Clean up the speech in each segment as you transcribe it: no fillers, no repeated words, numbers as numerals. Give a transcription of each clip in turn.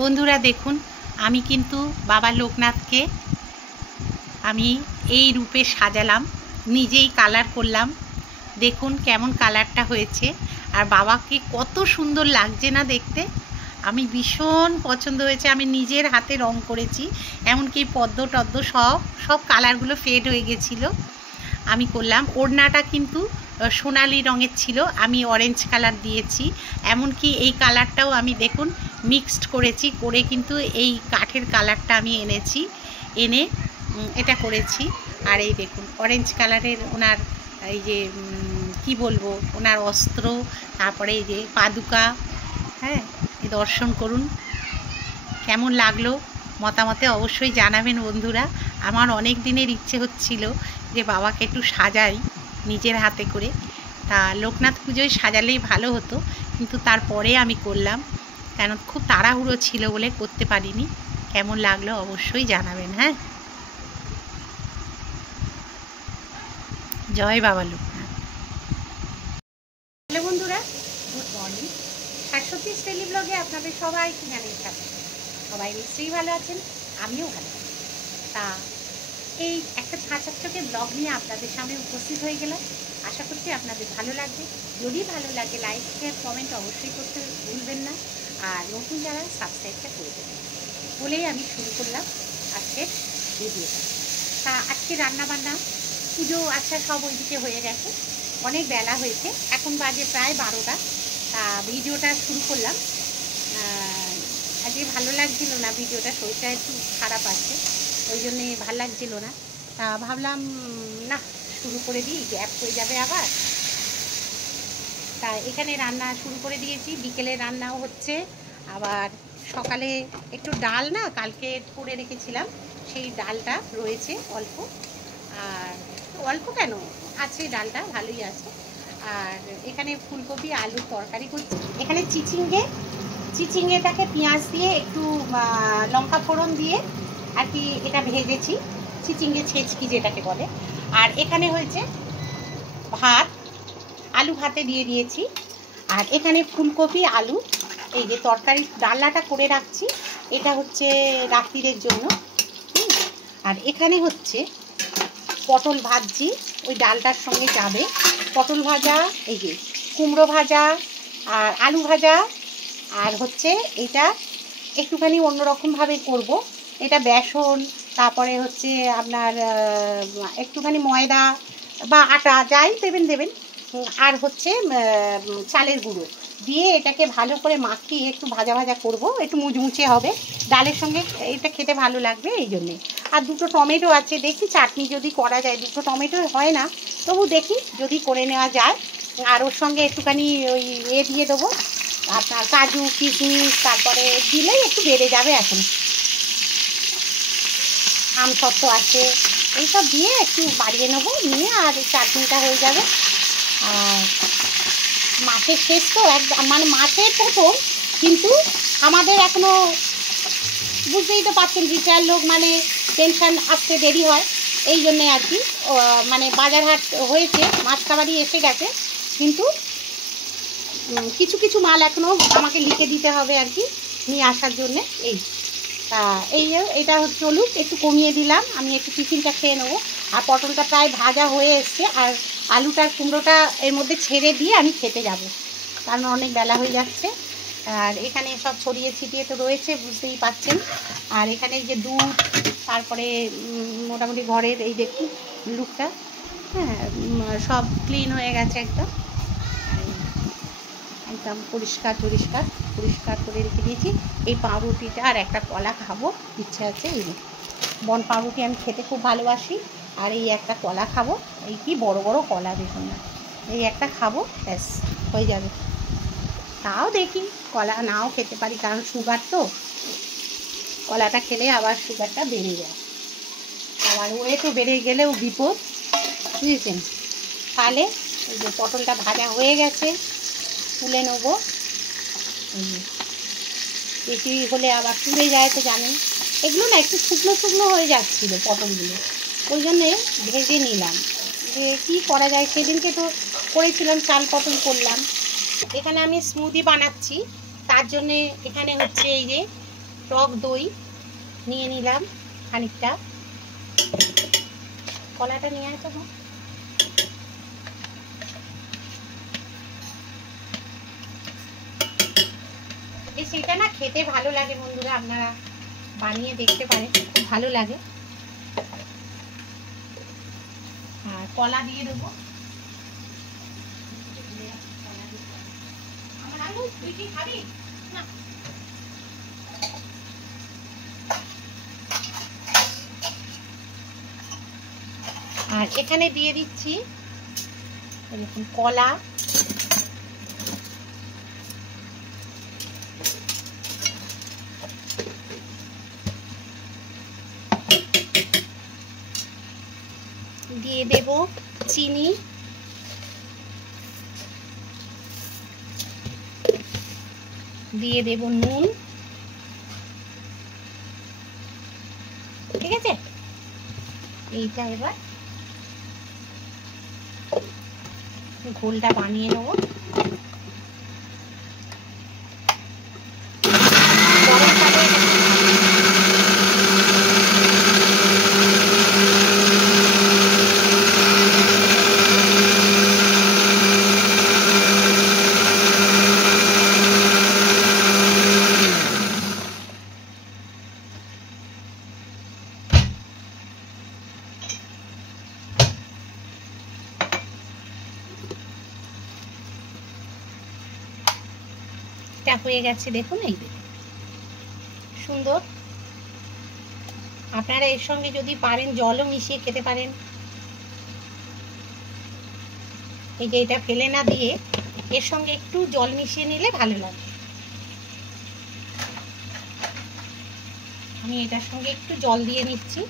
বন্ধুরা দেখুন, আমি কিন্তু বাবা লোকনাথকে আমি এই রূপে সাজালাম, নিজেই কালার করলাম। দেখুন কেমন কালারটা হয়েছে, আর বাবাকে কত সুন্দর লাগছে না দেখতে। আমি ভীষণ পছন্দ হয়েছে। আমি নিজের হাতে রং করেছি, এমনকি পদ্ম টদ্ম সব কালারগুলো ফেড হয়ে গেছিলো। আমি করলাম। ওড়নাটা কিন্তু সোনালি রঙের ছিল, আমি অরেঞ্জ কালার দিয়েছি। এমনকি এই কালারটাও আমি দেখুন মিক্সড করেছি, করে কিন্তু এই কাঠের কালারটা আমি এনেছি, এনে এটা করেছি। আর এই দেখুন অরেঞ্জ কালারের ওনার এই যে কি বলবো, ওনার অস্ত্র, তারপরে এই যে পাদুকা, হ্যাঁ, দর্শন করুন। কেমন লাগলো মতামতে অবশ্যই জানাবেন বন্ধুরা। আমার অনেক দিনের ইচ্ছে হচ্ছিল যে বাবাকে একটু সাজাই নিজের হাতে করে। তা লোকনাথ পুজোয় সাজালেই ভালো হতো, কিন্তু তারপরে আমি করলাম, কেন খুব তাড়াহুড়ো ছিল বলে করতে পারিনি। কেমন লাগলো অবশ্যই জানাবেন। হ্যাঁ, জয় বাবা লোকনাথ। হ্যালো বন্ধুরা, গুড মর্নিং। শাশ্বতী ডেইলি ব্লগে আপনাদের সবাইকে জানিয়ে থাকি, সবাই নিশ্চয়ই ভালো আছেন, আমিও ভালো আছি। তা এই একটা ঝাঁচাচকে ব্লগ নিয়ে আপনাদের সামনে উপস্থিত হয়ে গেলাম। আশা করছি আপনাদের ভালো লাগবে। যদি ভালো লাগে লাইক শেয়ার কমেন্ট অবশ্যই করতে ভুলবেন না, আর নতুন যারা সাবস্ক্রাইবটা করে দেবেন বলেই আমি শুরু করলাম আজকের ভিডিওটা। তা আজকে রান্নাবান্না, পুজো আচ্ছা সব ওইদিকে হয়ে গেছে, অনেক বেলা হয়েছে, এখন বাজে প্রায় 12টা। তা ভিডিওটা শুরু করলাম। আজকে ভালো লাগছিল না ভিডিওটা, শরীরটা একটু খারাপ আছে, ওই জন্যে ভালো লাগছিল না। তা ভাবলাম না, শুরু করে দিই, গ্যাপ হয়ে যাবে আবার। তা এখানে রান্না শুরু করে দিয়েছি, বিকেলে রান্নাও হচ্ছে। আবার সকালে একটু ডাল না কালকে করে রেখেছিলাম, সেই ডালটা রয়েছে অল্প, আর অল্প কেন আছে, ডালটা ভালোই আছে। আর এখানে ফুলকপি আলুর তরকারি করছি। এখানে চিচিঙ্গেটাকে পেঁয়াজ দিয়ে একটু লঙ্কা ফোড়ন দিয়ে আর কি এটা ভেজেছি, চিচিঙ্গে ছেঁচকি যেটাকে বলে। আর এখানে হয়েছে ভাত, আলু ভাতে দিয়ে দিয়েছি। আর এখানে ফুলকপি আলু এই যে তরকারি ডালনাটা করে রাখছি, এটা হচ্ছে রাত্রিরের জন্য। আর এখানে হচ্ছে পটল ভাজছি, ওই ডালটার সঙ্গে যাবে। পটল ভাজা, এই যে কুমড়ো ভাজা, আর আলু ভাজা। আর হচ্ছে এটা একটুখানি অন্যরকমভাবে করব। এটা বেসন, তারপরে হচ্ছে আপনার একটুখানি ময়দা বা আটা যাই দেবেন, আর হচ্ছে চালের গুঁড়ো দিয়ে এটাকে ভালো করে মাখিয়ে একটু ভাজা ভাজা করব, একটু মুচমুচে হবে, ডালের সঙ্গে এটা খেতে ভালো লাগবে এই জন্যে। আর দুটো টমেটো আছে, দেখি চাটনি যদি করা যায়, দুটো টমেটো হয় না, তবু দেখি যদি করে নেওয়া যায়। আর ওর সঙ্গে একটুখানি ওই দিয়ে দেবো আপনার কাজু কিশমিশ, তারপরে দিলেই একটু বেড়ে যাবে। এখন আমসত্ত্ব আছে, এইসব দিয়ে একটু বাড়িয়ে নেবো, নিয়ে আর চাটনিটা হয়ে যাবে। আর মাছের শেষ তো মানে মাছের প্রথম, কিন্তু আমাদের এখনও বুঝতেই তো পারছেন রিটায়ার লোক, মানে পেনশন আসতে দেরি হয়, এই জন্যে আর কি মানে বাজার হাট হয়েছে, মাছ কাবারি এসে গেছে, কিন্তু কিছু কিছু মাল এখনও আমাকে লিখে দিতে হবে আর কি নিয়ে আসার জন্যে। এই তা এইটা চলুক, একটু কমিয়ে দিলাম, আমি একটু টিফিনটা খেয়ে নেবো। আর পটলটা প্রায় ভাজা হয়ে এসছে, আর আলুটার কুমড়োটা এর মধ্যে ছেড়ে দিয়ে আমি খেতে যাব, কারণ অনেক বেলা হয়ে যাচ্ছে। আর এখানে সব ছড়িয়ে ছিটিয়ে তো রয়েছে, বুঝতেই পাচ্ছেন। আর এখানে যে দুধ, তারপরে মোটামুটি ঘরের এই দেখুন লুকটা, হ্যাঁ, সব ক্লিন হয়ে গেছে একদম, একদম পরিষ্কার করে রেখে দিয়েছি। এই পাউরুটিটা আর একটা কলা খাবো, ইচ্ছা আছে। এই বন পাউরুটি আমি খেতে খুব ভালোবাসি, আর এই একটা কলা খাবো, এই কি বড় বড় কলা দেখুন না, এই একটা খাবো, ব্যাস হয়ে যাবে। তাও দেখি কলা নাও খেতে পারি, কারণ সুগার তো, কলাটা খেলে আবার সুগারটা বেড়ে যায়, আবার ওয়েটও বেড়ে গেলেও বিপদ, বুঝেছেন। তাহলে এই যে পটলটা ভাজা হয়ে গেছে, তুলে নেবো। বেশি হলে আবার পুড়ে যায় তো জানেন, এগুলো না একটু শুকনো হয়ে যাচ্ছিলো পটলগুলো, ওই জন্যে ভেজে নিলাম, যে কী করা যায়। সেদিনকে তো করেছিলাম, চাল পটল করলাম। এখানে আমি স্মুদি বানাচ্ছি, তার জন্যে এখানে হচ্ছে এই যে টক দই নিয়ে নিলাম খানিকটা। কলাটা নিয়ে আসো। সেটা না খেতে ভালো লাগে বন্ধুরা, আপনারা বানিয়ে দেখতে পারেন, খুব ভালো লাগে। আর কলা দিয়ে দেবো। আমার আলু তুই কি খাবি না? আর এখানে দিয়ে দিচ্ছি এরকম কলা, দিয়ে দেব চিনি, দিয়ে দেব নুন, ঠিক আছে। এইটা এবার ঘোলটা বানিয়ে নেব। হয়ে গেছে দেখুন, এই সুন্দর। আপনারা এর সঙ্গে যদি পারেন জলও মিশিয়ে খেতে পারেন। এই যে এটা ফেলে না দিয়ে এর সঙ্গে একটু জল মিশিয়ে নিলে ভালো লাগে। আমি এটার সঙ্গে একটু জল দিয়ে নিচ্ছি।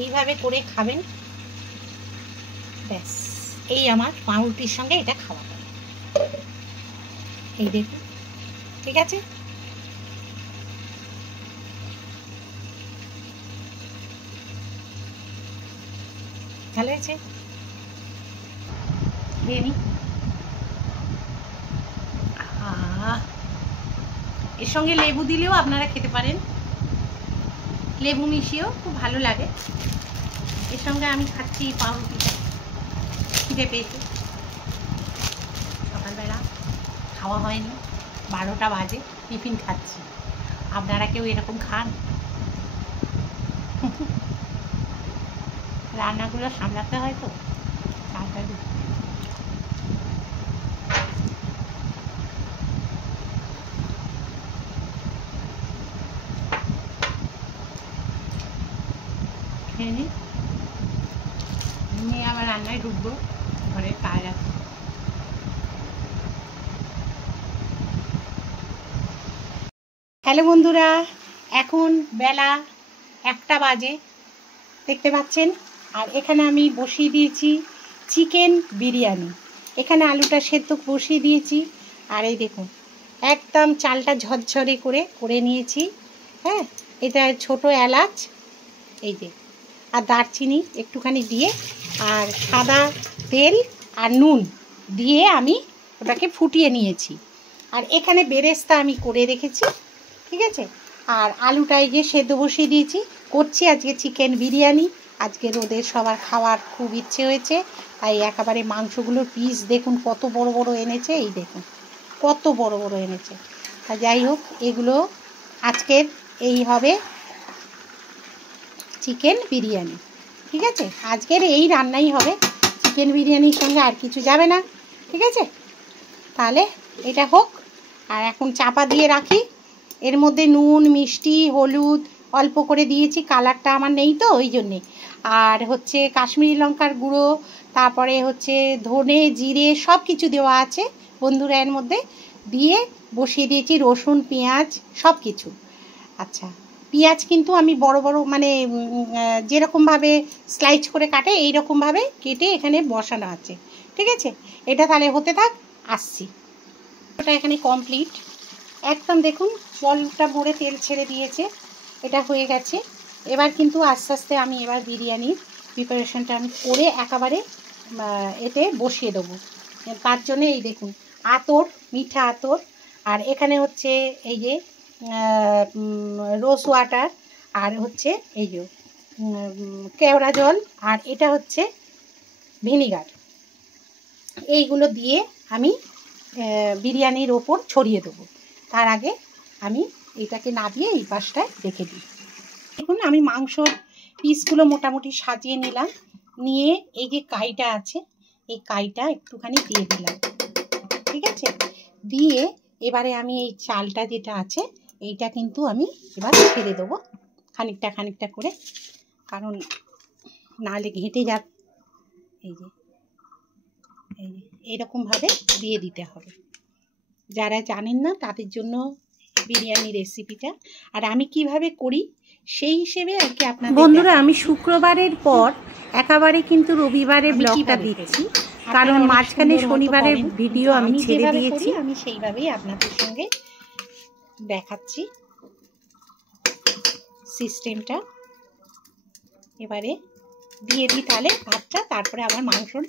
এইভাবে করে খাবেন, ব্যাস। এই আমার পাউরুটির সঙ্গে এটা খাওয়া হবে। এই দেখুন, ঠিক আছে। ভালো হয়েছে। এর সঙ্গে লেবু দিলেও আপনারা খেতে পারেন, লেবু মিশিয়েও খুব ভালো লাগে। এর সঙ্গে আমি খাচ্ছি পাউরুটি, খিদে পেয়েছে। সকালবেলা খাওয়া হয়নি, 12টা বাজে, টিফিন খাচ্ছি। আপনারা কেউ এরকম খান? রান্নাগুলো সামলাতে হয় তো তাড়াতাড়ি। খেয়ে নিয়ে আবার রান্নায় ঢুকবো, ঘরের কাজ আছে। হ্যালো বন্ধুরা, এখন বেলা 1টা বাজে, দেখতে পাচ্ছেন। আর এখানে আমি বসিয়ে দিয়েছি চিকেন বিরিয়ানি। এখানে আলুটা সেদ্ধ বসিয়ে দিয়েছি। আর এই দেখুন, একদম চালটা ঝরঝরে করে নিয়েছি। হ্যাঁ, এটা ছোট এলাচ, এই যে, আর দারচিনি একটুখানি দিয়ে, আর সাদা তেল আর নুন দিয়ে আমি ওটাকে ফুটিয়ে নিয়েছি। আর এখানে বেরেস্তা আমি করে রেখেছি, ঠিক আছে। আর আলুটা এই যে সেদ্ধ বসিয়ে দিয়েছি। করছি আজকে চিকেন বিরিয়ানি। আজকে রোদের সবার খাওয়ার খুব ইচ্ছে হয়েছে, তাই একেবারে মাংসগুলোর পিস দেখুন কত বড় বড় এনেছে। এই দেখুন কত বড় বড় এনেছে। তা যাই হোক, এগুলো আজকের এই হবে চিকেন বিরিয়ানি, ঠিক আছে। আজকের এই রান্নাই হবে, চিকেন বিরিয়ানির সঙ্গে আর কিছু যাবে না, ঠিক আছে। তাহলে এটা হোক। আর এখন চাপা দিয়ে রাখি। এর মধ্যে নুন, মিষ্টি, হলুদ অল্প করে দিয়েছি, কালারটা আমার নেই তো ওই জন্যে। আর হচ্ছে কাশ্মীরি লঙ্কার গুঁড়ো, তারপরে হচ্ছে ধনে, জিরে সব কিছু দেওয়া আছে বন্ধুরা। এর মধ্যে দিয়ে বসিয়ে দিয়েছি রসুন, পেঁয়াজ সব কিছু। আচ্ছা, পেঁয়াজ কিন্তু আমি বড় বড় মানে যেরকমভাবে স্লাইস করে কাটে এইরকমভাবে কেটে এখানে বসানো আছে, ঠিক আছে। এটা তাহলে হতে থাক, আসছি। ওটা এখানে কমপ্লিট, একদম দেখুন জলটা ভরে তেল ছেড়ে দিয়েছে, এটা হয়ে গেছে। এবার কিন্তু আস্তে আস্তে আমি এবার বিরিয়ানির প্রিপারেশনটা আমি করে একেবারে এতে বসিয়ে দেবো। তার জন্য এই দেখুন আতর, মিঠা আতর, আর এখানে হচ্ছে এই যে রোজ ওয়াটার, আর হচ্ছে এই যে কেওড়া জল, আর এটা হচ্ছে ভিনিগার। এইগুলো দিয়ে আমি বিরিয়ানির ওপর ছড়িয়ে দেবো। তার আগে আমি এটাকে নামিয়ে এই পাশটায় রেখে দিই। দেখুন আমি মাংসর পিসগুলো মোটামুটি সাজিয়ে নিলাম, নিয়ে এই যে কাইটা আছে এই কাইটা একটুখানি দিয়ে দিলাম, ঠিক আছে। দিয়ে এবারে আমি এই চালটা যেটা আছে এইটা কিন্তু আমি এবার ছেড়ে দেবো খানিকটা খানিকটা করে, কারণ নাহলে ঘেঁটে যাবে। এই যে এইরকমভাবে দিয়ে দিতে হবে। যারা জানেন না তাদের জন্য বিরিয়ানি রেসিপিটা, আর আমি কিভাবে করি সেই হিসেবে আর কি আপনাদের। বন্ধুরা, আমি শুক্রবারের পর একেবারে কিন্তু রবিবারে ব্লগটা দিচ্ছি, কারণ মাঝখানে শনিবারের ভিডিও আমি ছেড়ে দিয়েছি। আমি সেইভাবেই আপনাদের সঙ্গে দেখাচ্ছি সিস্টেমটা। এবারে দিয়ে দিই তাহলে ভাতটা, তারপরে আবার মাংসর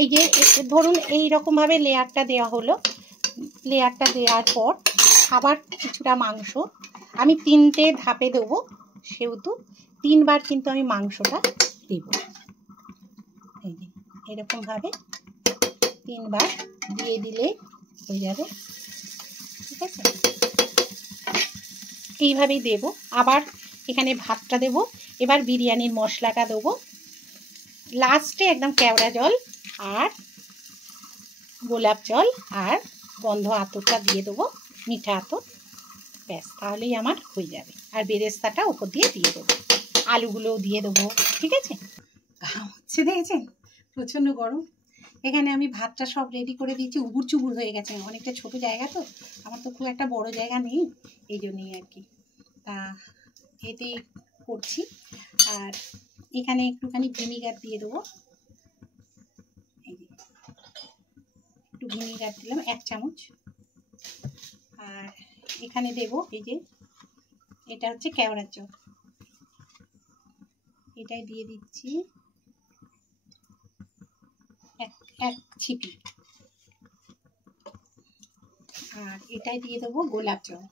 এই যে ধরুন এই রকমভাবে লেয়ারটা দেওয়া হলো। লেয়ারটা দেওয়ার পর আবার কিছুটা মাংস আমি 3টে ধাপে দেবো, সেহেতু 3বার কিন্তু আমি মাংসটা দেব। এই যে এরকমভাবে 3বার দিয়ে দিলে হয়ে যাবে, ঠিক আছে। এইভাবেই দেব। আবার এখানে ভাতটা দেব। এবার বিরিয়ানির মশলাটা দেবো লাস্টে, একদম কেওড়া জল আর গোলাপ জল আর গন্ধ আতরটা দিয়ে দেবো, মিঠা আতর, ব্যাস তাহলেই আমার হয়ে যাবে। আর বেরেস্তাটা উপর দিয়ে দেবো, আলুগুলোও দিয়ে দেবো, ঠিক আছে। ঘাম হচ্ছে দেখেছেন, প্রচণ্ড গরম। এখানে আমি ভাতটা সব রেডি করে দিয়েছি, উবুর চুবুর হয়ে গেছে, অনেকটা ছোট জায়গা তো, আমার তো খুব একটা বড় জায়গা নেই, এই জন্যই আর কি। তা এতেই করছি। আর এখানে একটুখানি ভিনিগার দিয়ে দেবো, এই যে একটু ভিনিগার দিলাম 1 চামচ। আর এখানে দেব এই যে এটা হচ্ছে কেওড়ার জল, এটাই দিয়ে দিচ্ছি এক ছিপি। আর এটাই দিয়ে দেবো গোলাপ জল,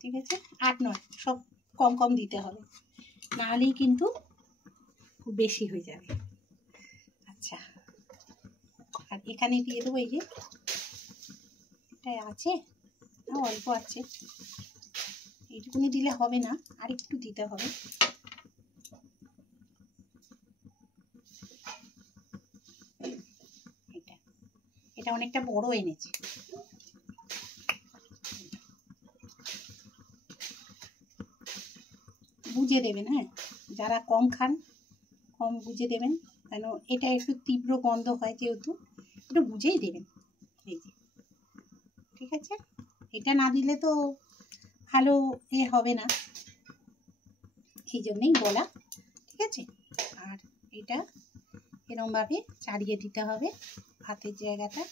ঠিক আছে। 8-9 সব কম কম দিতে হবে, নাহলেই কিন্তু খুব বেশি হয়ে যাবে। আচ্ছা, আর এখানে দিয়ে দেবো এই যে এটা আছে, অল্প আছে, এইটুকুনি দিলে হবে না, আর একটু দিতে হবে। এটা অনেকটা বড় এনেছি। বুঝে দেবেন, হ্যাঁ, যারা কম খান কম বুঝে দেবেন, কেন এটা একটু তীব্র গন্ধ হয় যেহেতু, একটু বুঝেই দেবেন। এই যে ঠিক আছে, এটা না দিলে তো ভালো হবে না, এই জন্যই বলা, ঠিক আছে। আর এটা এরকমভাবে চাড়িয়ে দিতে হবে, ভাতের জায়গাটা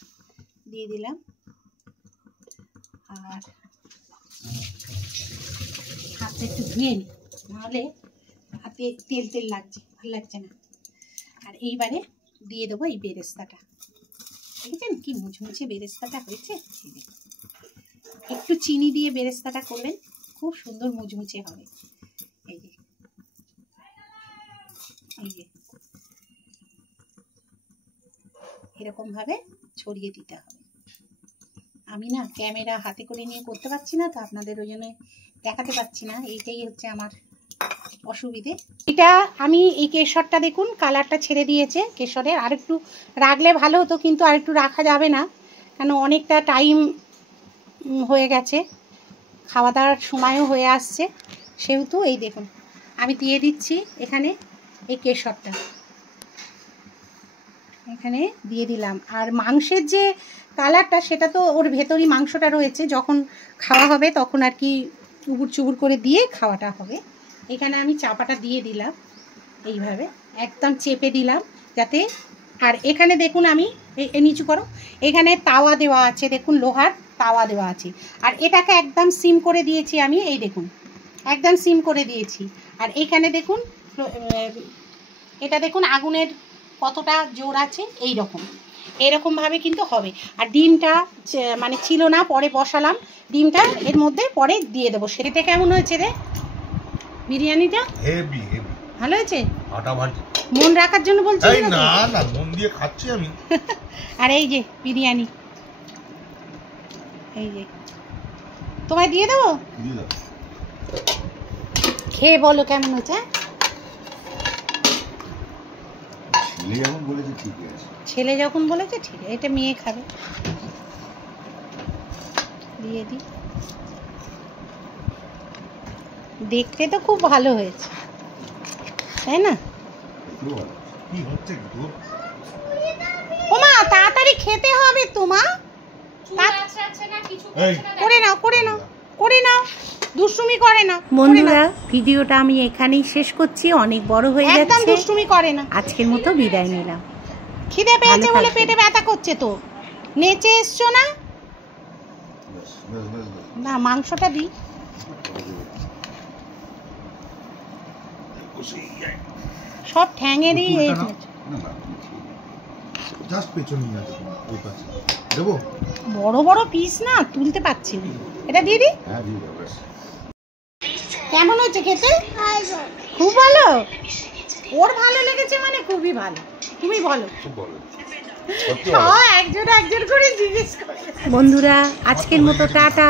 দিয়ে দিলাম। আর হাতটা একটু ধুয়ে নিই, নাহলে হাতে তেল তেল লাগছে, ভালো লাগছে না। আর এইবারে দিয়ে দেবো এই বেরেস্তাটা, দেখেছেন কি মুচমুচে বেরেস্তাটা হয়েছে। একটু চিনি দিয়ে বেরেস্তাটা করবেন, খুব সুন্দর মুচমুচে হবে। এই যে এই যে এরকমভাবে ছড়িয়ে দিতে হবে। আমি না ক্যামেরা হাতে করে নিয়ে করতে পারছি না, তো আপনাদের ওই জন্য দেখাতে পারছি না, এইটাই হচ্ছে আমার অসুবিধে। এটা আমি এই কেশরটা দেখুন কালারটা ছেড়ে দিয়েছে কেশরের, আর একটু রাখলে ভালো হতো, কিন্তু আর একটু রাখা যাবে না, কেন অনেকটা টাইম হয়ে গেছে, খাওয়া দাওয়ার সময়ও হয়ে আসছে, সেহেতু এই দেখুন আমি দিয়ে দিচ্ছি এখানে এই কেশরটা, এখানে দিয়ে দিলাম। আর মাংসের যে কালারটা সেটা তো ওর ভেতরই মাংসটা রয়েছে, যখন খাওয়া হবে তখন আর কি চুবুর চুবুর করে দিয়ে খাওয়াটা হবে। এখানে আমি চাপাটা দিয়ে দিলাম, এইভাবে একদম চেপে দিলাম যাতে। আর এখানে দেখুন আমি নিচু করো, এখানে তাওয়া দেওয়া আছে, দেখুন লোহার তাওয়া দেওয়া আছে, আর এটাকে একদম সিম করে দিয়েছি আমি, এই দেখুন একদম সিম করে দিয়েছি। আর এখানে দেখুন এটা দেখুন আগুনের কতটা জোর আছে, এরকমভাবে কিন্তু হবে। আর ডিমটা মানে ছিল না, পরে বসালাম, ডিমটা এর মধ্যে পরে দিয়ে দেবো। সেটা কেমন হয়েছে রে বিরিয়ানিটা? হেভি হেভি ভালো হয়েছে। আটা ভাজি মন রাখার জন্য বলছি না, না মন দিয়ে খাচ্ছি আমি। আর এই যে বিরিয়ানি, এই যে তোমায় দিয়ে দেবো, খেয়ে বলো কেমন হয়েছে। ছেলে যখন বলেছে ঠিক আছে, এটা মেয়ে খাবে, দিয়ে দিই। দেখতে তো খুব ভালো হয়েছে, তাই না? ওমা তাড়াতাড়ি খেতে হবে তোমা, করে নাও দুষ্টুমি করে না। বন্ধুরা ভিডিওটা আমি এখানেই শেষ করছি, অনেক বড় হয়ে যাচ্ছে, একদম দুষ্টুমি করে না। আজকের মতো বিদায় নিলাম। খিদে পেয়েছে বলে পেটে ব্যথা করছে তো, নেচে এসছো না? না মাংসটা দিই, সব ঠ্যাঙেরই বড় বড় পিস না, তুলতে পারছি না, এটা দিয়ে দিই। কেমন হচ্ছে খেতে? খুব ভালো। ওর ভালো লেগেছে মানে খুবই ভালো, তুমি বলো। একজন করে জিজ্ঞেস করে। বন্ধুরা আজকের মতো টাটা।